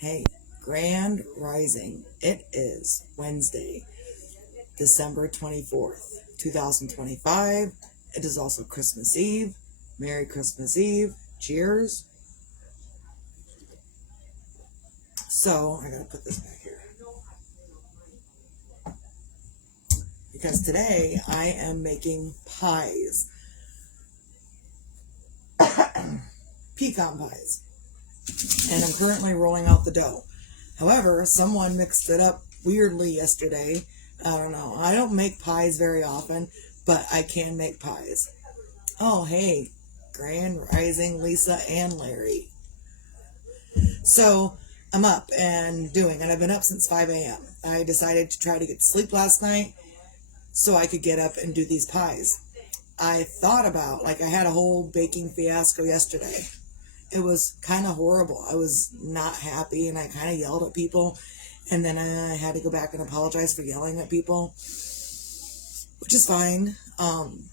Hey, Grand Rising. It is Wednesday, December 24th, 2025. It is also Christmas Eve. Merry Christmas Eve. Cheers. So, I gotta put this back here. Because today I am making pies. Pecan pies. And I'm currently rolling out the dough. However, someone mixed it up weirdly yesterday. I don't know. I don't make pies very often, but I can make pies. Oh, hey, Grand Rising, Lisa and Larry. So I'm up and I've been up since 5 a.m. I decided to try to get sleep last night so I could get up and do these pies. I thought about, I had a whole baking fiasco yesterday. It was kind of horrible. I was not happy and I kind of yelled at people. And then I had to go back and apologize for yelling at people, which is fine. And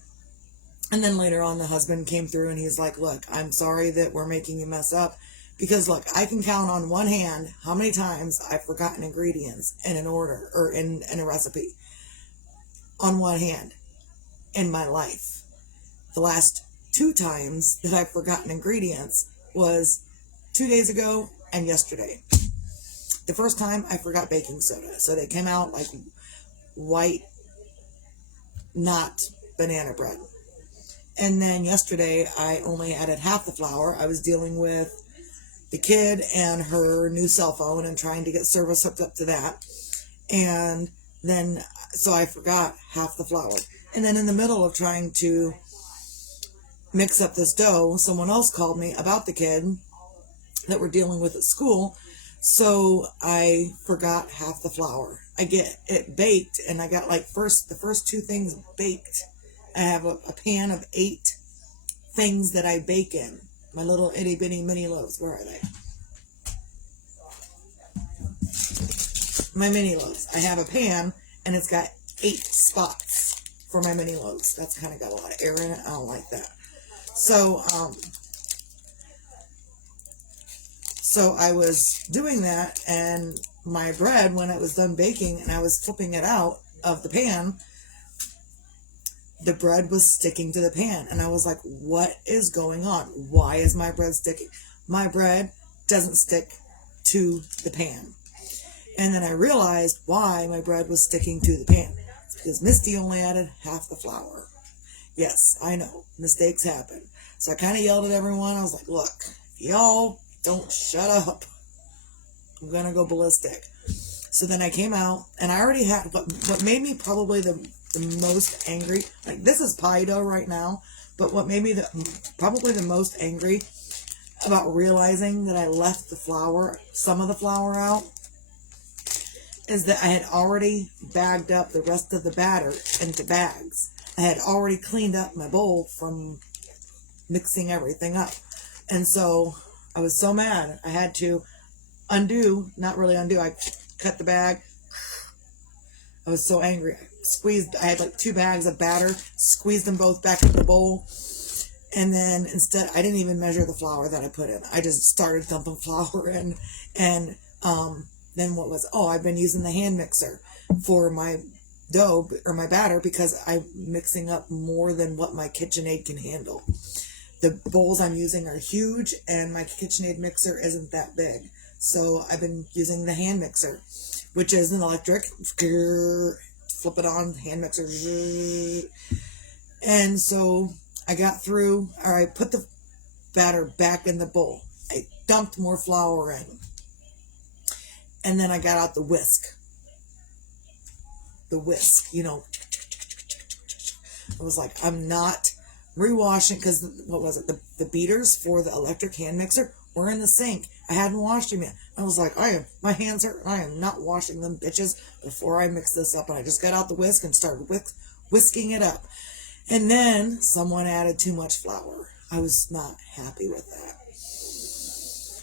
then later on, the husband came through and he's like, look, I'm sorry that we're making you mess up. Because, look, I can count on one hand how many times I've forgotten ingredients in an order or in a recipe. On one hand, in my life. The last 2 times that I've forgotten ingredients was 2 days ago and yesterday. The first time I forgot baking soda. So they came out like white, not banana bread. And then yesterday I only added half the flour. I was dealing with the kid and her new cell phone and trying to get service hooked up to that. And then, so I forgot half the flour. And then in the middle of trying to mix up this dough, someone else called me about the kid that we're dealing with at school. So I forgot half the flour. I get it baked and I got the first 2 things baked. I have a pan of 8 things that I bake in. My little itty bitty mini loaves. Where are they? My mini loaves. I have a pan and it's got 8 spots for my mini loaves. That's kind of got a lot of air in it. I don't like that. So I was doing that, and my bread, when it was done baking and I was flipping it out of the pan, the bread was sticking to the pan. And I was like, what is going on? Why is my bread sticking? My bread doesn't stick to the pan. And then I realized why my bread was sticking to the pan. It's because Misty only added half the flour. Yes, I know. Mistakes happen. So I kind of yelled at everyone. I was like, look, if y'all don't shut up, I'm going to go ballistic. So then I came out, and I already had, what made me probably the most angry, this is pie dough right now, but what made me probably the most angry about realizing that I left some of the flour out, is that I had already bagged up the rest of the batter into bags. I had already cleaned up my bowl from mixing everything up. And so I was so mad. I had to not really undo. I cut the bag. I was so angry. I had 2 bags of batter, squeezed them both back into the bowl. And then instead, I didn't even measure the flour that I put in. I just started dumping flour in. And then I've been using the hand mixer for my dough or my batter because I'm mixing up more than what my KitchenAid can handle. The bowls I'm using are huge and my KitchenAid mixer isn't that big. So I've been using the hand mixer, which is an electric. Flip it on, hand mixer. And so I put the batter back in the bowl. I dumped more flour in. And then I got out the whisk. I was like, I'm not rewashing, because the beaters for the electric hand mixer were in the sink. I hadn't washed them yet. I was like, my hands hurt. I am not washing them bitches before I mix this up. And I just got out the whisk and started whisking it up. And then someone added too much flour. I was not happy with that.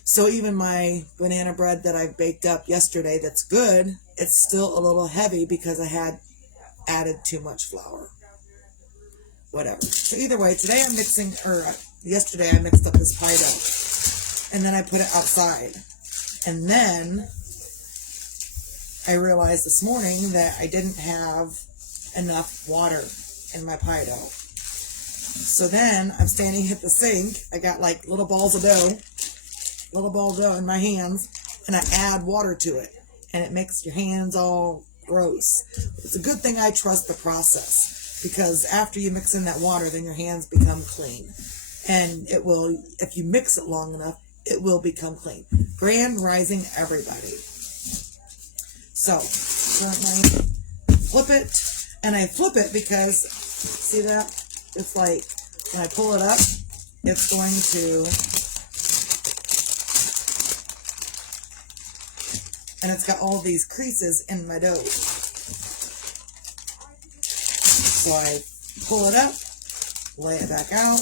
So even my banana bread that I baked up yesterday that's good, it's still a little heavy because I had added too much flour. Whatever. So either way, yesterday I mixed up this pie dough. And then I put it outside. And then I realized this morning that I didn't have enough water in my pie dough. So then I'm standing at the sink. I got like little balls of dough in my hands, and I add water to it, and it makes your hands all gross. It's a good thing I trust the process, because after you mix in that water, then your hands become clean. And it will, if you mix it long enough, it will become clean. Grand Rising, everybody. So, currently, flip it. And I flip it because, see that? It's like, when I pull it up, it's going to, and it's got all these creases in my dough. So I pull it up, lay it back out.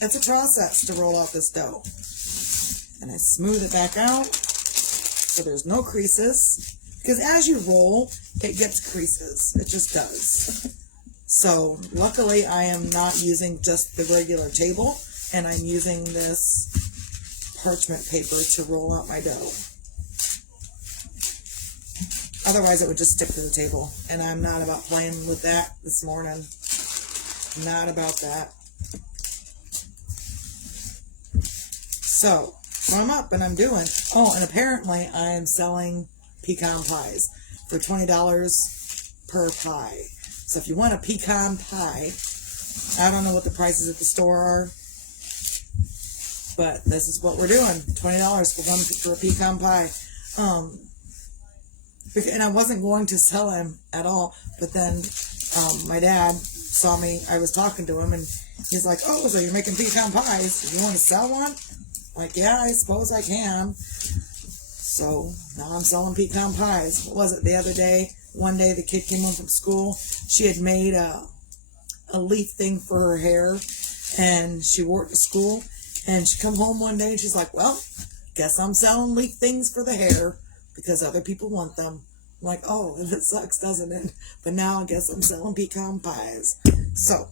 It's a process to roll out this dough. And I smooth it back out so there's no creases. Because as you roll, it gets creases. It just does. So luckily I am not using just the regular table, and I'm using this parchment paper to roll out my dough. Otherwise it would just stick to the table, and I'm not about playing with that this morning. Not about that. So I'm up and I'm doing. Oh, and apparently I'm selling pecan pies for $20 per pie. So if you want a pecan pie, I don't know what the prices at the store are, but this is what we're doing. $20 for a pecan pie. And I wasn't going to sell him at all, but then my dad saw me. I was talking to him, and he's like, "Oh, so you're making pecan pies? You want to sell one?" I'm like, yeah, I suppose I can. So now I'm selling pecan pies. What was it the other day? One day the kid came home from school. She had made a leaf thing for her hair, and she wore it to school. And she come home one day and she's like, "Well, guess I'm selling leaf things for the hair because other people want them." I'm like, "Oh, that sucks, doesn't it? But now I guess I'm selling pecan pies." So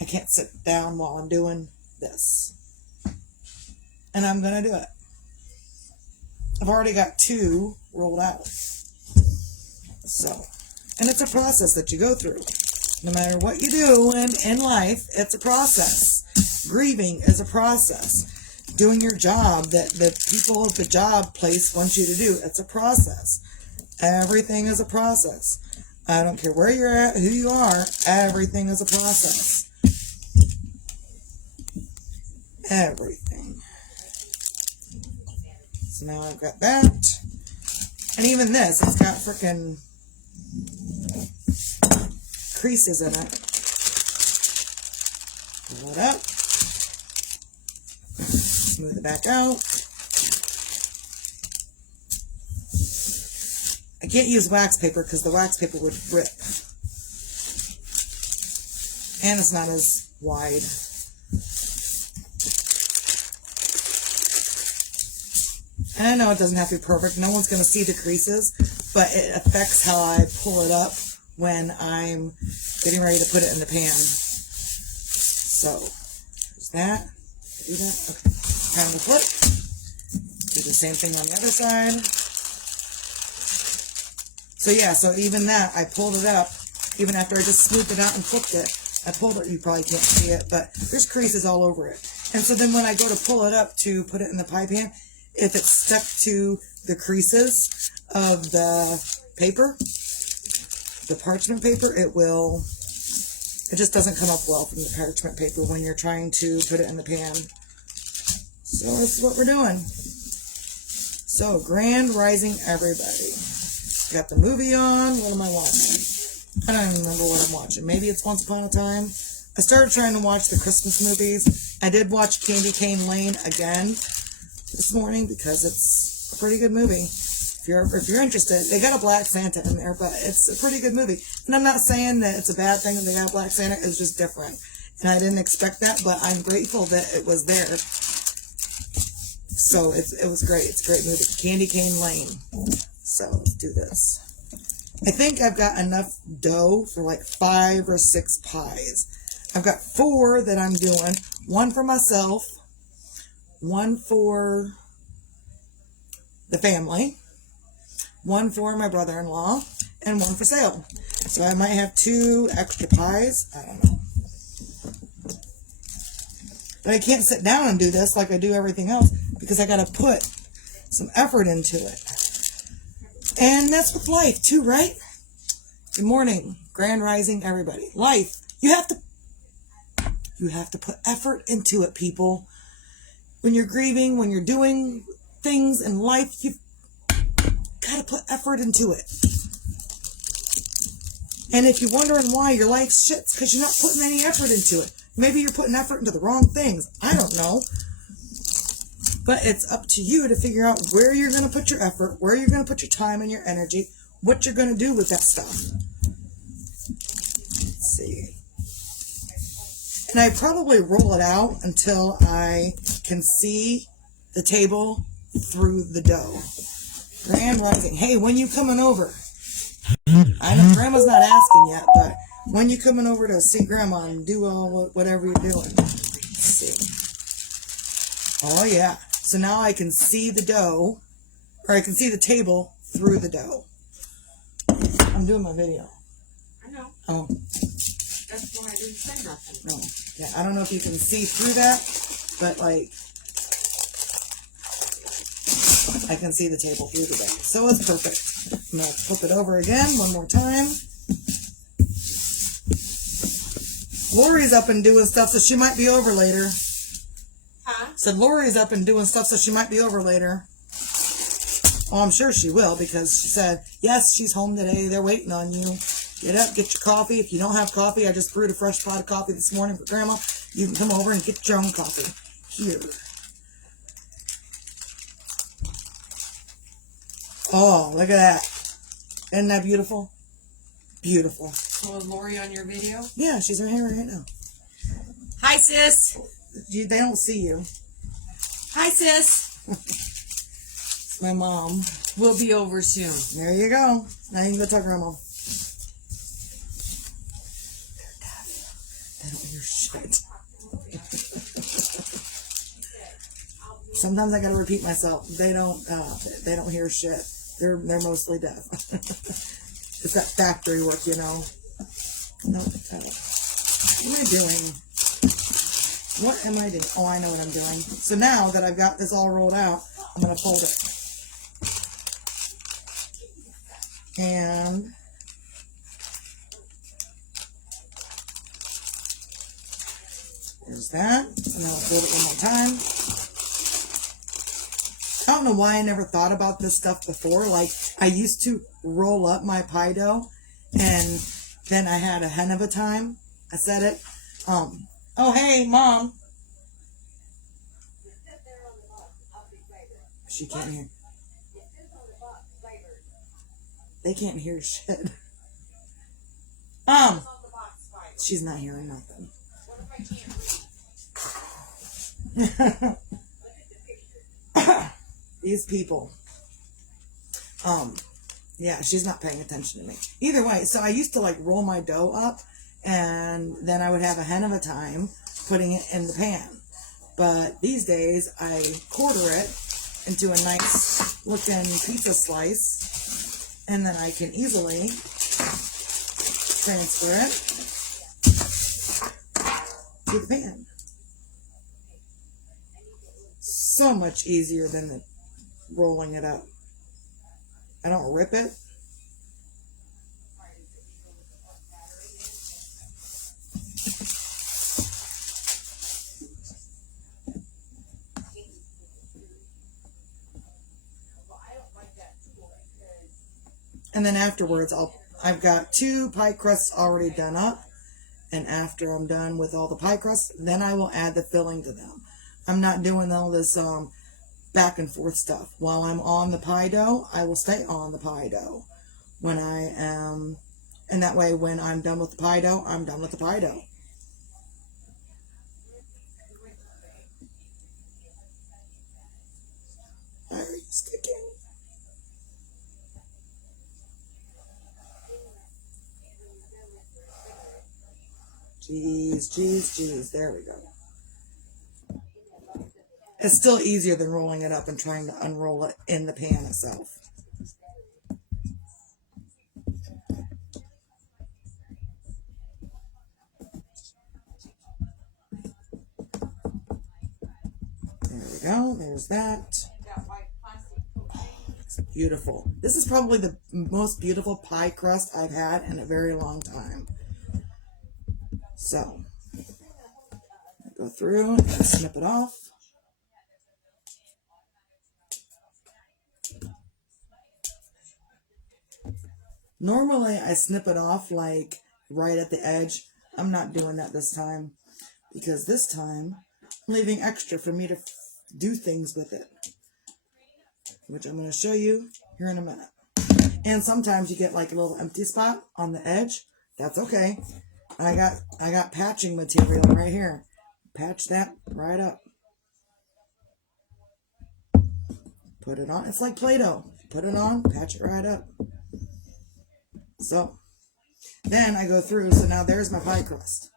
I can't sit down while I'm doing this. And I'm going to do it. I've already got 2 rolled out. So, and it's a process that you go through. No matter what you do in life, it's a process. Grieving is a process. Doing your job that the people at the job place want you to do, it's a process. Everything is a process. I don't care where you're at, who you are, everything is a process. Everything. So now I've got that. And even this, it's got freaking creases in it. Pull it up. Smooth it back out. I can't use wax paper because the wax paper would rip. And it's not as wide. And I know it doesn't have to be perfect. No one's going to see the creases, but it affects how I pull it up when I'm getting ready to put it in the pan. So, there's that. Do that. Okay. Kind of a flip. Do the same thing on the other side. So yeah, so even that, I pulled it up. Even after I just smoothed it out and flipped it, I pulled it. You probably can't see it, but there's creases all over it. And so then when I go to pull it up to put it in the pie pan, if it's stuck to the creases of the paper, the parchment paper, it just doesn't come up well from the parchment paper when you're trying to put it in the pan. So this is what we're doing. So, Grand Rising, everybody. Got the movie on. What am I watching? I don't even remember what I'm watching. Maybe it's Once Upon a Time. I started trying to watch the Christmas movies. I did watch Candy Cane Lane again this morning because it's a pretty good movie. If you're interested, they got a Black Santa in there, but it's a pretty good movie. And I'm not saying that it's a bad thing that they got a Black Santa. It's just different. And I didn't expect that, but I'm grateful that it was there. So it was great. It's a great movie. Candy Cane Lane. So let's do this. I think I've got enough dough for like 5 or 6 pies. I've got 4 that I'm doing. 1 for myself. 1 for the family, one for my brother-in-law, and one for sale. So I might have 2 extra pies. I don't know. But I can't sit down and do this like I do everything else because I got to put some effort into it. And that's with life too, right? Good morning, grand rising, everybody. Life, you have to put effort into it, people. When you're grieving, when you're doing things in life, you've got to put effort into it. And if you're wondering why your life's shit, it's because you're not putting any effort into it. Maybe you're putting effort into the wrong things. I don't know. But it's up to you to figure out where you're going to put your effort, where you're going to put your time and your energy, what you're going to do with that stuff. Let's see. And I probably roll it out until I can see the table through the dough. Grand rising. Hey, when you coming over? I know Grandma's not asking yet, but when you coming over to see Grandma and do whatever you're doing? Let's see. Oh, yeah. So now I can see the dough, or I can see the table through the dough. I'm doing my video. I know. Oh. That's why I didn't say nothing. No. Yeah, I don't know if you can see through that, but like, I can see the table through the dough. So it's perfect. I'm going to flip it over again one more time. Lori's up and doing stuff, so she might be over later. Huh? Said Lori's up and doing stuff, so she might be over later. Oh, I'm sure she will, because she said, yes, she's home today. They're waiting on you. Get up, get your coffee. If you don't have coffee, I just brewed a fresh pot of coffee this morning for Grandma. You can come over and get your own coffee here. Oh, look at that. Isn't that beautiful? Beautiful. So is Lori on your video? Yeah, she's right here right now. Hi, sis. They don't see you. Hi, sis. It's my mom. We'll be over soon. There you go. Now you can go tell Grandma. They don't hear shit. Sometimes I gotta repeat myself. They don't hear shit. They're mostly deaf. It's that factory work, you know. No, what am I doing? What am I doing? Oh, I know what I'm doing. So now that I've got this all rolled out, I'm gonna fold it. And there's that. And I'll fold it one more time. I don't know why I never thought about this stuff before. Like, I used to roll up my pie dough, and then I had a hen of a time. I said it. Oh, hey, Mom. She can't hear. They can't hear shit. She's not hearing nothing. These people. Yeah, she's not paying attention to me. Either way, so I used to like roll my dough up, and then I would have a hen of a time putting it in the pan. But these days, I quarter it into a nice looking pizza slice, and then I can easily transfer it to the pan. So much easier than rolling it up. I don't rip it. And then afterwards, I've got 2 pie crusts already done up. And after I'm done with all the pie crusts, then I will add the filling to them. I'm not doing all this back and forth stuff. While I'm on the pie dough, I will stay on the pie dough. When I am, and that way when I'm done with the pie dough, I'm done with the pie dough. Why are you sticking? Jeez. There we go. It's still easier than rolling it up and trying to unroll it in the pan itself. There we go. There's that. It's beautiful. This is probably the most beautiful pie crust I've had in a very long time. So, go through and snip it off. Normally, I snip it off like right at the edge. I'm not doing that this time because this time I'm leaving extra for me to do things with it, which I'm going to show you here in a minute. And sometimes you get like a little empty spot on the edge. That's okay. I got patching material right here. Patch that right up. Put it on. It's like Play-Doh. Put it on, patch it right up. So, then I go through, so now there's my pie crust.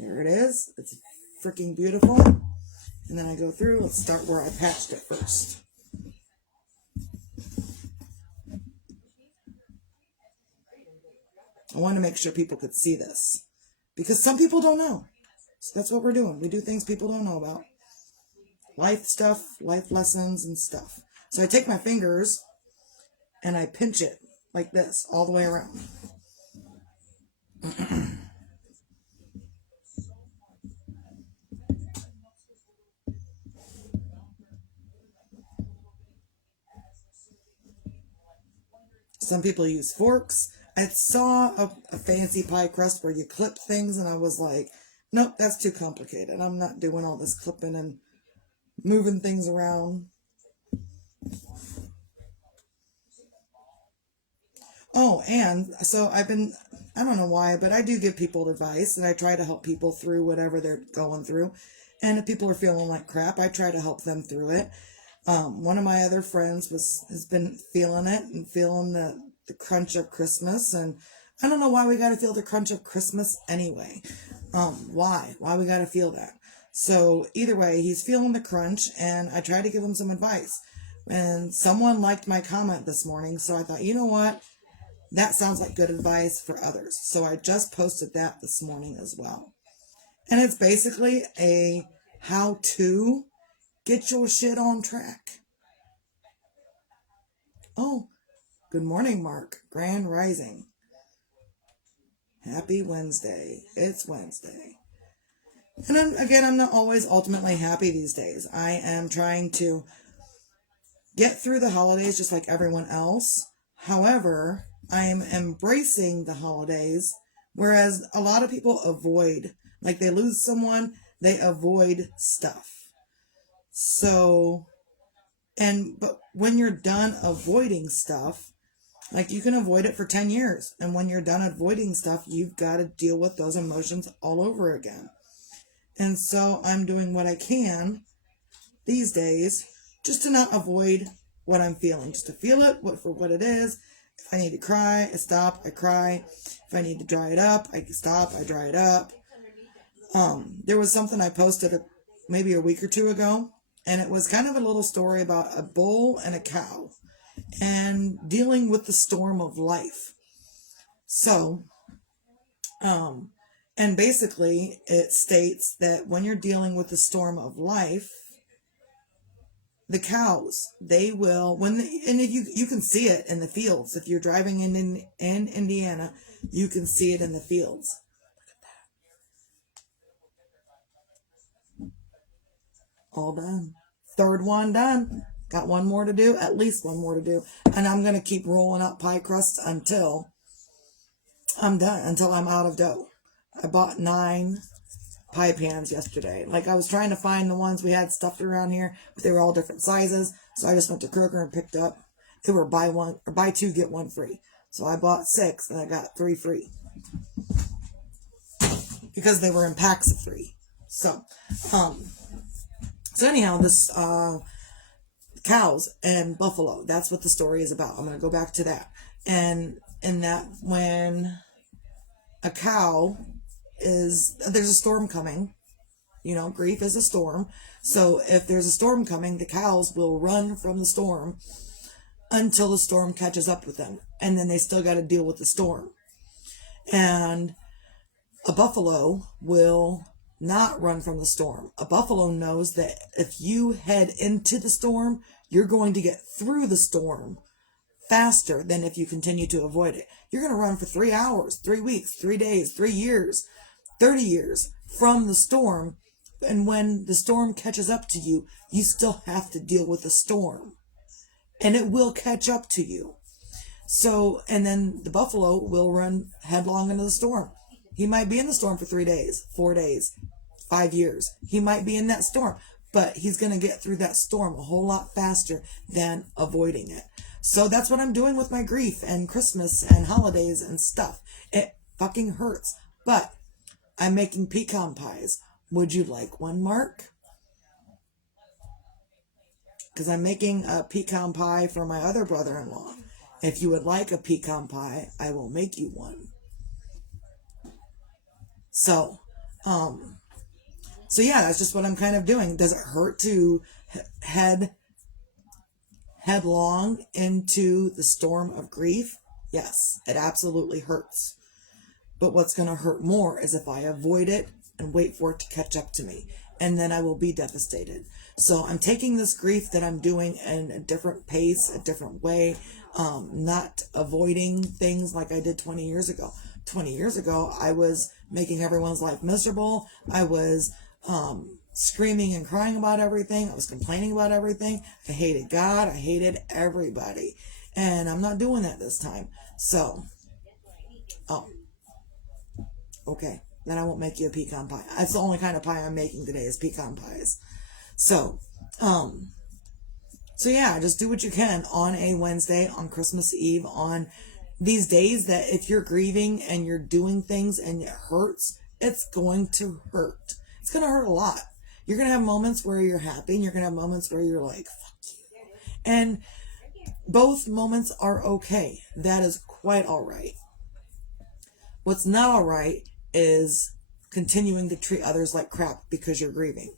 There it is. It's freaking beautiful. And then I go through, let's start where I patched it first. I want to make sure people could see this. Because some people don't know. So that's what we're doing. We do things people don't know about. Life stuff, life lessons and stuff. So I take my fingers and I pinch it like this all the way around. Some people use forks. I saw a fancy pie crust where you clip things and I was like, nope, that's too complicated. I'm not doing all this clipping and moving things around. Oh, and so I don't know why, but I do give people advice and I try to help people through whatever they're going through. And if people are feeling like crap, I try to help them through it. One of my other friends has been feeling it and feeling the crunch of Christmas. And I don't know why we got to feel the crunch of Christmas anyway. Why we got to feel that? So either way, he's feeling the crunch and I try to give him some advice. And someone liked my comment this morning. So I thought, you know what? That sounds like good advice for others. So I just posted that this morning as well. And it's basically a how to get your shit on track. Oh, good morning, Mark. Grand Rising. Happy Wednesday. It's Wednesday. And then, again, I'm not always ultimately happy these days. I am trying to get through the holidays just like everyone else. However, I am embracing the holidays, whereas a lot of people avoid, like they lose someone, they avoid stuff. So, but when you're done avoiding stuff, like you can avoid it for 10 years. And when you're done avoiding stuff, you've got to deal with those emotions all over again. And so I'm doing what I can these days just to not avoid what I'm feeling, just to feel it for what it is. If I need to cry, I stop, I cry. If I need to dry it up, I stop, I dry it up. There was something I posted maybe a week or two ago, and it was kind of a little story about a bull and a cow and dealing with the storm of life. So, and basically it states that when you're dealing with the storm of life, the cows, they will, and if you can see it in the fields. If you're driving in Indiana, you can see it in the fields. Look at that. All done. Third one done. Got one more to do, at least one more to do. And I'm going to keep rolling out pie crusts until I'm done, until I'm out of dough. I bought 9 pie pans yesterday. Like I was trying to find the ones we had stuffed around here, but they were all different sizes. So I just went to Kroger and picked up. They were buy 2 get 1 free. So I bought 6 and I got 3 free because they were in packs of 3. So anyhow, this cows and buffalo. That's what the story is about. I'm going to go back to that. And in that, when a cow there's a storm coming, You know, grief is a storm. So if there's a storm coming, the cows will run from the storm until the storm catches up with them. And then they still got to deal with the storm. And a buffalo will not run from the storm. A buffalo knows that if you head into the storm, you're going to get through the storm faster than if you continue to avoid it. You're going to run for 3 hours, 3 weeks, 3 days, 3 years, 30 years from the storm. And when the storm catches up to you, you still have to deal with the storm. And it will catch up to you. So, and then the buffalo will run headlong into the storm. He might be in the storm for 3 days, 4 days, 5 years. He might be in that storm, but he's going to get through that storm a whole lot faster than avoiding it. So that's what I'm doing with my grief and Christmas and holidays and stuff. It fucking hurts, but I'm making pecan pies. Would you like one, Mark? Because I'm making a pecan pie for my other brother-in-law. If you would like a pecan pie, I will make you one. So yeah, that's just what I'm kind of doing. Does it hurt to head headlong into the storm of grief? Yes, it absolutely hurts. But what's going to hurt more is if I avoid it and wait for it to catch up to me. And then I will be devastated. So I'm taking this grief that I'm doing in a different pace, a different way, not avoiding things like I did 20 years ago. 20 years ago, I was making everyone's life miserable. I was screaming and crying about everything. I was complaining about everything. I hated God. I hated everybody. And I'm not doing that this time. So, okay. Then I won't make you a pecan pie. That's the only kind of pie I'm making today is pecan pies. So yeah, just do what you can on a Wednesday, on Christmas Eve, on these days that if you're grieving and you're doing things and it hurts, it's going to hurt. It's going to hurt a lot. You're going to have moments where you're happy and you're going to have moments where you're like, fuck you. And both moments are okay. That is quite all right. What's not all right is continuing to treat others like crap because you're grieving.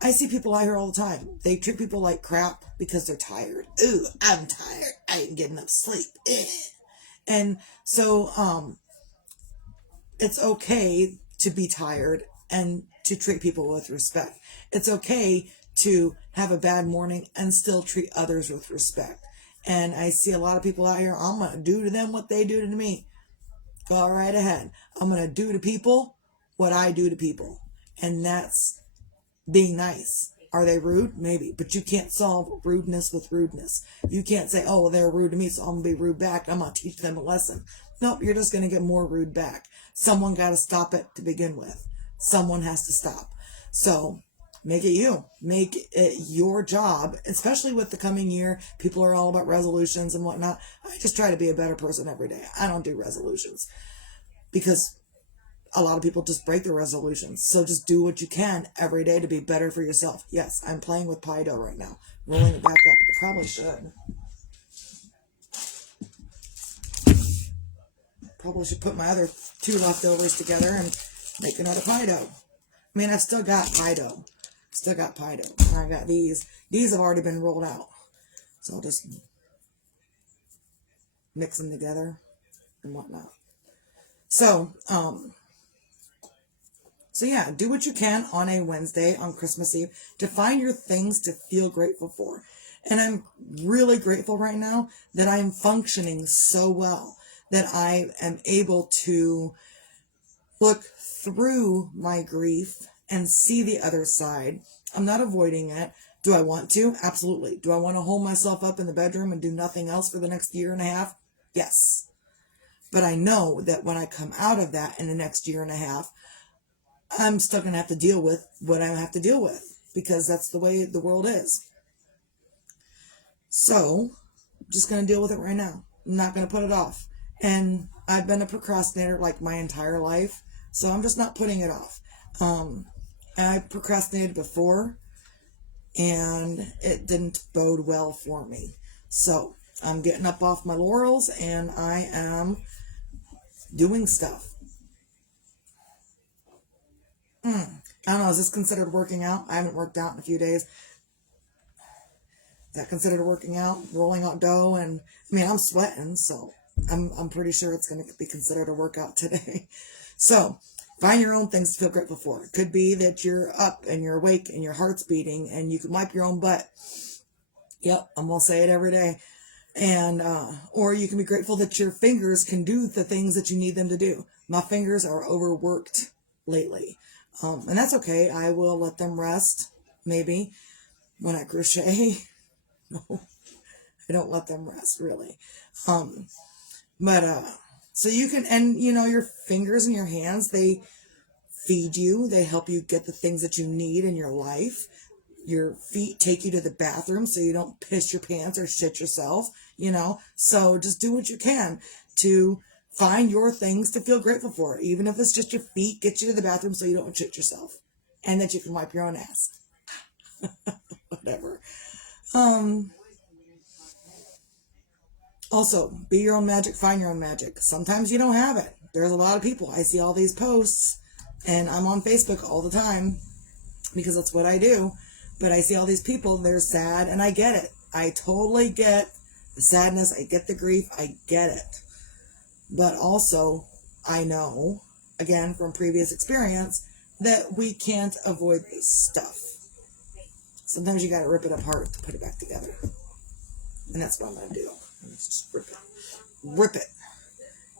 I see people out here all the time. They treat people like crap because they're tired. Ooh, I'm tired. I ain't getting enough sleep. And so, it's okay to be tired and to treat people with respect. It's okay to have a bad morning and still treat others with respect. And I see a lot of people out here, I'm going to do to them what they do to me. Go right ahead. I'm going to do to people what I do to people. And that's being nice. Are they rude? Maybe. But you can't solve rudeness with rudeness. You can't say, oh, well, they're rude to me, so I'm going to be rude back. I'm going to teach them a lesson. Nope, you're just going to get more rude back. Someone got to stop it to begin with. Someone has to stop. So make it you. Make it your job, especially with the coming year. People are all about resolutions and whatnot. I just try to be a better person every day. I don't do resolutions because a lot of people just break their resolutions. So just do what you can every day to be better for yourself. Yes, I'm playing with pie dough right now. Rolling it back up. I probably should. Probably should put my other 2 leftovers together and make another pie dough. I mean, I've still got pie dough. Still got pie dough. I got these. These have already been rolled out. So I'll just mix them together and whatnot. So yeah, do what you can on a Wednesday, on Christmas Eve, to find your things to feel grateful for. And I'm really grateful right now that I'm functioning so well, that I am able to look through my grief and see the other side. I'm not avoiding it. Do I want to? Absolutely. Do I want to hold myself up in the bedroom and do nothing else for the next year and a half? Yes. But I know that when I come out of that in the next year and a half, I'm still going to have to deal with what I have to deal with, because that's the way the world is. So, I'm just going to deal with it right now. I'm not going to put it off. And I've been a procrastinator like my entire life, so I'm just not putting it off. I procrastinated before, and it didn't bode well for me. So, I'm getting up off my laurels, and I am doing stuff. I don't know, is this considered working out? I haven't worked out in a few days. Is that considered working out? Rolling out dough, and I mean, I'm sweating, so I'm pretty sure it's going to be considered a workout today. So find your own things to feel grateful for. It could be that you're up and you're awake and your heart's beating and you can wipe your own butt. Yep, I'm going to say it every day. And, or you can be grateful that your fingers can do the things that you need them to do. My fingers are overworked lately. And that's okay. I will let them rest. Maybe when I crochet. No, I don't let them rest really. But so you can, and you know, your fingers and your hands, they feed you. They help you get the things that you need in your life. Your feet take you to the bathroom so you don't piss your pants or shit yourself, you know. So just do what you can to find your things to feel grateful for. Even if it's just your feet, get you to the bathroom so you don't shit yourself. And that you can wipe your own ass. Whatever. Also, be your own magic, find your own magic. Sometimes you don't have it. There's a lot of people. I see all these posts, and I'm on Facebook all the time because that's what I do. But I see all these people, they're sad, and I get it. I totally get the sadness. I get the grief. I get it. But also, I know, again, from previous experience, that we can't avoid this stuff. Sometimes you got to rip it apart to put it back together. And that's what I'm going to do. Just rip it. Rip it.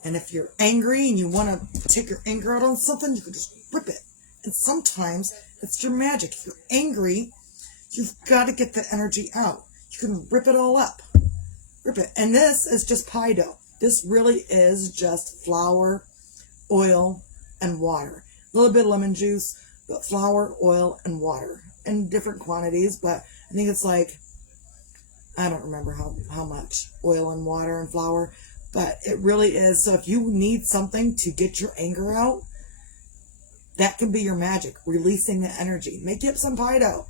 And if you're angry and you want to take your anger out on something, you can just rip it. And sometimes it's your magic. If you're angry, you've got to get the energy out. You can rip it all up. Rip it. And this is just pie dough. This really is just flour, oil, and water. A little bit of lemon juice, but flour, oil, and water. In different quantities, but I think it's like, I don't remember how much oil and water and flour, but it really is. So if you need something to get your anger out, that can be your magic, releasing the energy. Make up some pie dough.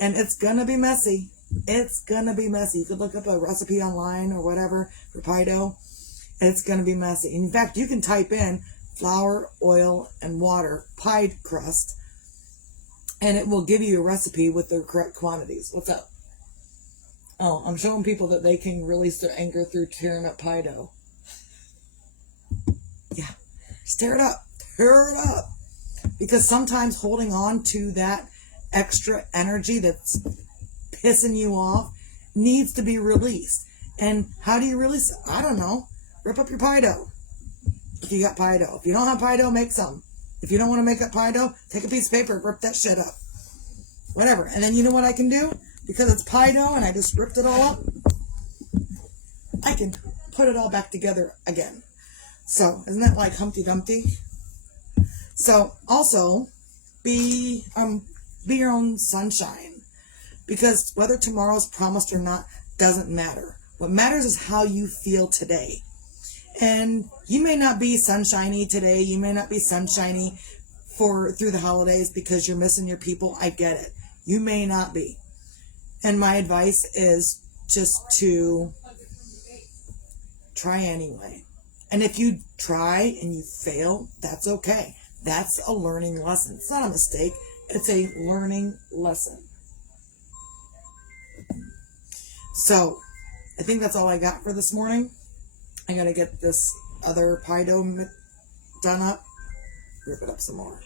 And it's going to be messy. It's going to be messy. You could look up a recipe online or whatever for pie dough. It's going to be messy. In fact, you can type in flour, oil, and water pie crust, and it will give you a recipe with the correct quantities. What's up? Oh, I'm showing people that they can release their anger through tearing up pie dough. Yeah. Just tear it up. Tear it up. Because sometimes holding on to that extra energy that's pissing you off needs to be released. And how do you release it? I don't know. Rip up your pie dough. If you got pie dough. If you don't have pie dough, make some. If you don't want to make up pie dough, take a piece of paper, rip that shit up. Whatever. And then you know what I can do? Because it's pie dough and I just ripped it all up, I can put it all back together again. So, isn't that like Humpty Dumpty? So, also, be your own sunshine. Because whether tomorrow's promised or not doesn't matter. What matters is how you feel today. And you may not be sunshiny today. You may not be sunshiny through the holidays because you're missing your people. I get it. You may not be. And my advice is just to try anyway. And if you try and you fail, that's okay. That's a learning lesson. It's not a mistake. It's a learning lesson. So, I think that's all I got for this morning. I gotta get this other pie dough done up. Rip it up some more.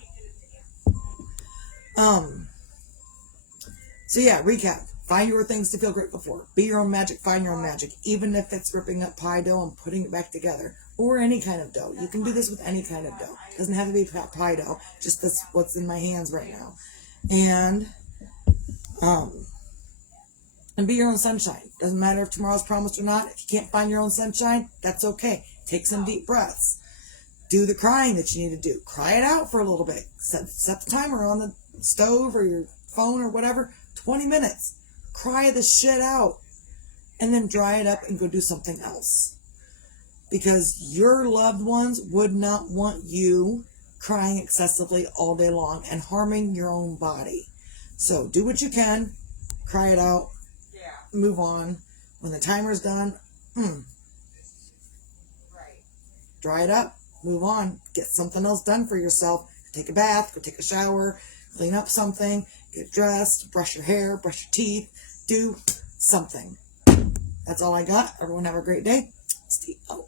So yeah, recap. Find your things to feel grateful for. Be your own magic. Find your own magic. Even if it's ripping up pie dough and putting it back together. Or any kind of dough. You can do this with any kind of dough. It doesn't have to be pie dough. Just that's what's in my hands right now. And be your own sunshine. Doesn't matter if tomorrow's promised or not. If you can't find your own sunshine, that's okay. Take some deep breaths. Do the crying that you need to do. Cry it out for a little bit. Set the timer on the stove or your phone or whatever. 20 minutes. Cry the shit out. And then dry it up and go do something else. Because your loved ones would not want you crying excessively all day long and harming your own body. So do what you can. Cry it out. Move on. When the timer's done, dry it up. Move on. Get something else done for yourself. take a bath, go take a shower, clean up something, get dressed, brush your hair, brush your teeth, do something. That's all I got. Everyone have a great day. Steve. Oh.